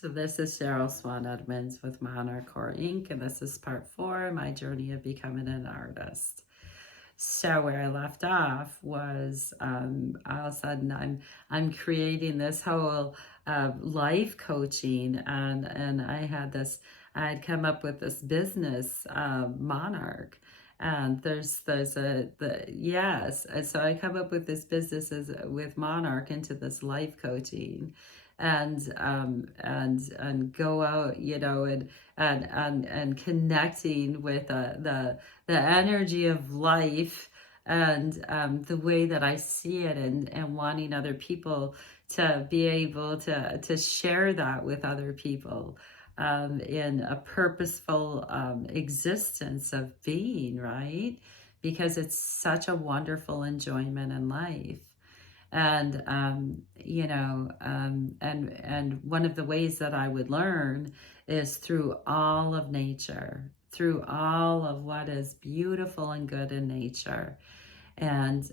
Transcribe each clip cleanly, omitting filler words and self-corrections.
So this is Cheryl Swan-Edmunds with Monarch Core Inc. And this is part 4, my journey of becoming an artist. So where I left off was all of a sudden I'm creating this whole life coaching, and I had come up with this business, Monarch. And yes, and so I come up with this business with Monarch into this life coaching, and go out, and connecting with the energy of life, and the way that I see it, and wanting other people to be able to share that with other people, in a purposeful existence of being, right? Because it's such a wonderful enjoyment in life. And and one of the ways that I would learn is through all of nature, through all of what is beautiful and good in nature. And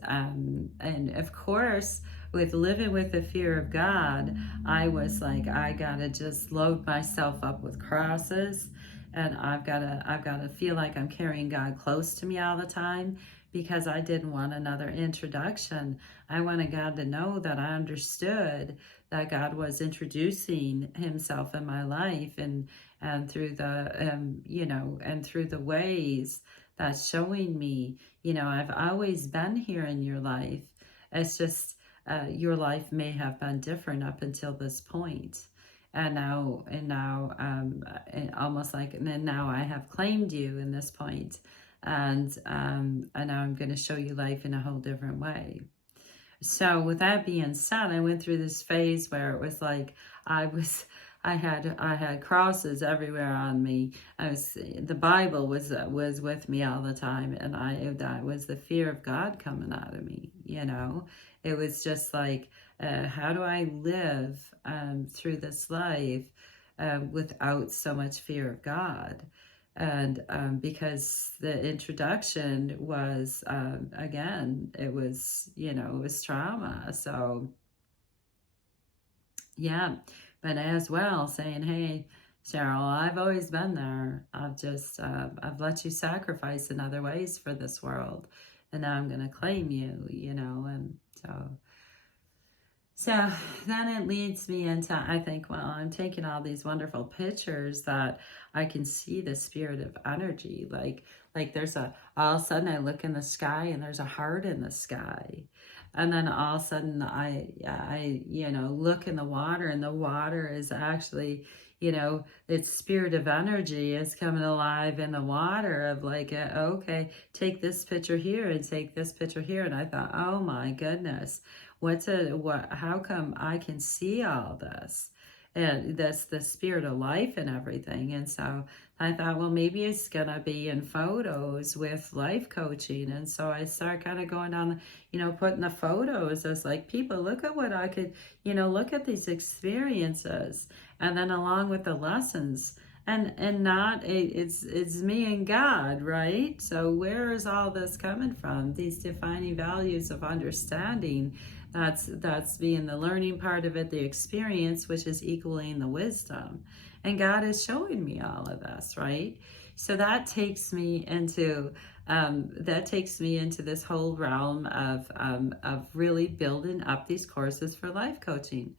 of course, with living with the fear of God, I was like, I gotta just load myself up with crosses, and I've gotta feel like I'm carrying God close to me all the time, because I didn't want another introduction. I wanted God to know that I understood that God was introducing Himself in my life, and through the and through the ways that's showing me, I've always been here in your life. It's just your life may have been different up until this point. And almost like, and then now I have claimed you in this point, and now I'm going to show you life in a whole different way. So with that being said, I went through this phase where it was like I had crosses everywhere on me. The Bible was with me all the time, and that was the fear of God coming out of me. It was just like, how do I live through this life without so much fear of God? And because the introduction was, again, it was trauma. So yeah, but as well saying, hey, Cheryl, I've always been there. I've let you sacrifice in other ways for this world, and now I'm going to claim you, and so then it leads me into, I think, well, I'm taking all these wonderful pictures that I can see the spirit of energy. Like all of a sudden I look in the sky and there's a heart in the sky. And then all of a sudden I look in the water, and the water is actually, its spirit of energy is coming alive in the water, of like, okay, take this picture here and take this picture here. And I thought, oh my goodness, how come I can see all this? And that's the spirit of life and everything. And so I thought, well, maybe it's gonna be in photos with life coaching. And so I start kind of going on, putting the photos as like, people, look at what I could, look at these experiences, and then along with the lessons. And not it's me and God, right? So where is all this coming from? These defining values of understanding. That's being the learning part of it, the experience, which is equaling the wisdom. And God is showing me all of this, right? So that takes me into this whole realm of really building up these courses for life coaching.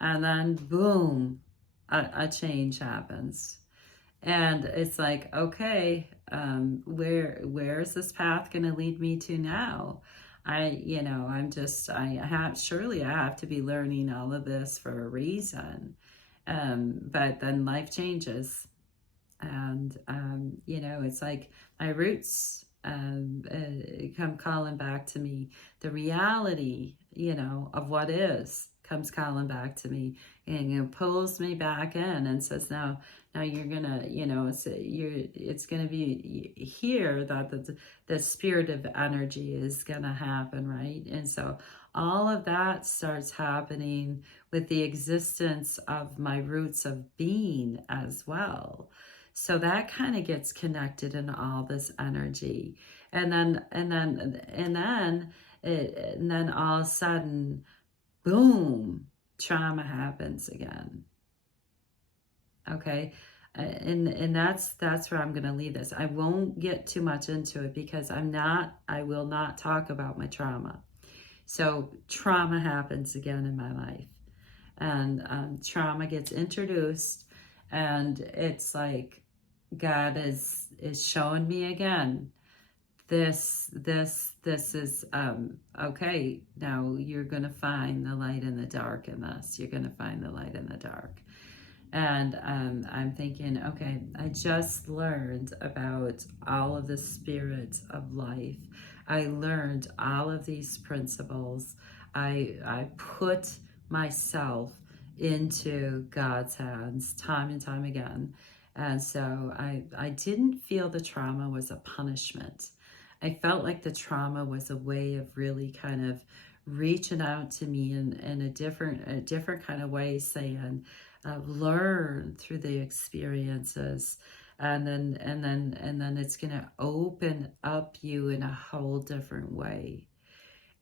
And then boom, a change happens. And it's like, okay, where is this path going to lead me to now? Surely I have to be learning all of this for a reason. But then life changes, and it's like my roots come calling back to me. The reality, of what is, comes calling back to me, and pulls me back in and says, now you're gonna, it's gonna be here that the spirit of energy is gonna happen, right? And so all of that starts happening with the existence of my roots of being as well. So that kind of gets connected in all this energy, and then all of a sudden, boom, trauma happens again. Okay. And that's where I'm going to leave this. I won't get too much into it because I will not talk about my trauma. So trauma happens again in my life, and trauma gets introduced, and it's like God is showing me again, this is okay. Now you're gonna find the light in the dark in this. You're gonna find the light in the dark. And I'm thinking, okay, I just learned about all of the spirits of life. I learned all of these principles. I put myself into God's hands time and time again. And so I didn't feel the trauma was a punishment. I felt like the trauma was a way of really kind of reaching out to me in a different kind of way, saying, learn through the experiences, and then it's going to open up you in a whole different way.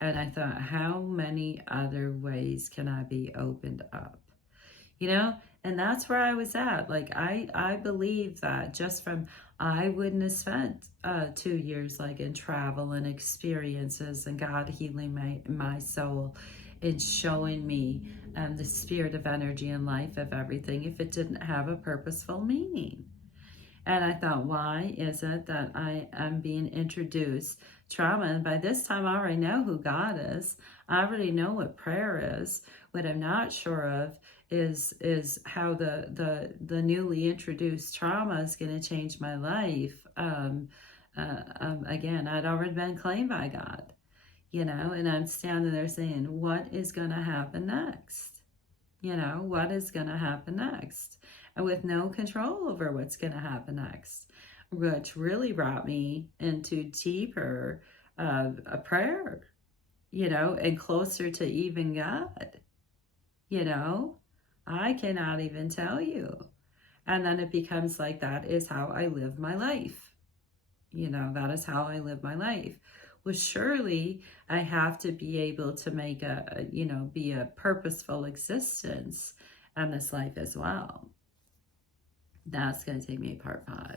And I thought, how many other ways can I be opened up? You know, and that's where I was at. Like, I believe that just from, I wouldn't have spent 2 years like in travel and experiences and God healing my soul and showing me the spirit of energy and life of everything if it didn't have a purposeful meaning. And I thought, why is it that I am being introduced trauma? And by this time, I already know who God is. I already know what prayer is. What I'm not sure of is how the newly introduced trauma is going to change my life. Again, I'd already been claimed by God, you know, and I'm standing there saying, what is going to happen next? You know, what is going to happen next? And with no control over what's going to happen next, which really brought me into deeper a prayer, you know, and closer to even God, you know. I cannot even tell you. And then it becomes like, that is how I live my life. You know, that is how I live my life. Well, surely I have to be able to make be a purposeful existence in this life as well. That's going to take me to part 5.